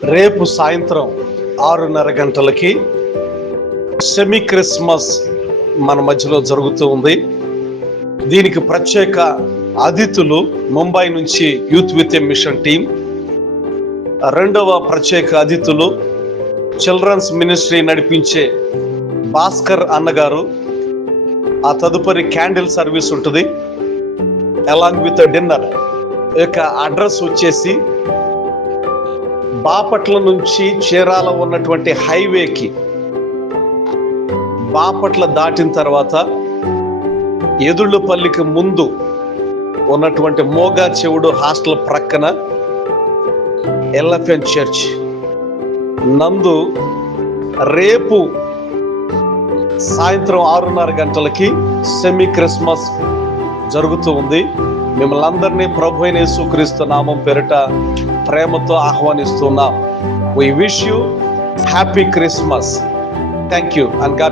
రేపు సాయంత్రం 6:30 గంటలకి సెమీ క్రిస్మస్ మన మధ్యలో జరుగుతూ ఉంది. దీనికి ప్రత్యేక అతిథులు ముంబై నుంచి youth with a mission team. రెండవ ప్రత్యేక అతిథులు చిల్డ్రన్స్ మినిస్ట్రీ నడిపించే భాస్కర్ అన్నగారు. ఆ తదుపరి క్యాండిల్ సర్వీస్ ఉంటుంది అలాంగ్ విత్ డిన్నర్. యొక్క అడ్రస్ వచ్చేసి బాపట్ల నుంచి చీరాల ఉన్నటువంటి హైవేకి బాపట్ల దాటిన తర్వాత ఎదుళ్ళపల్లికి ముందు ఉన్నటువంటి మోగా చెవుడు హాస్టల్ ప్రక్కన ఎల్ఎఫ్ఎన్ చర్చ్ నందు రేపు సాయంత్రం 6:30 గంటలకి సెమీ క్రిస్మస్ జరుగుతూ ఉంది. మిమ్మల్ని అందరినీ ప్రభు అయిన యేసుక్రీస్తు నామం పేరిట ప్రేమతో ఆహ్వానిస్తున్నాం. We wish you happy Christmas. Thank you and God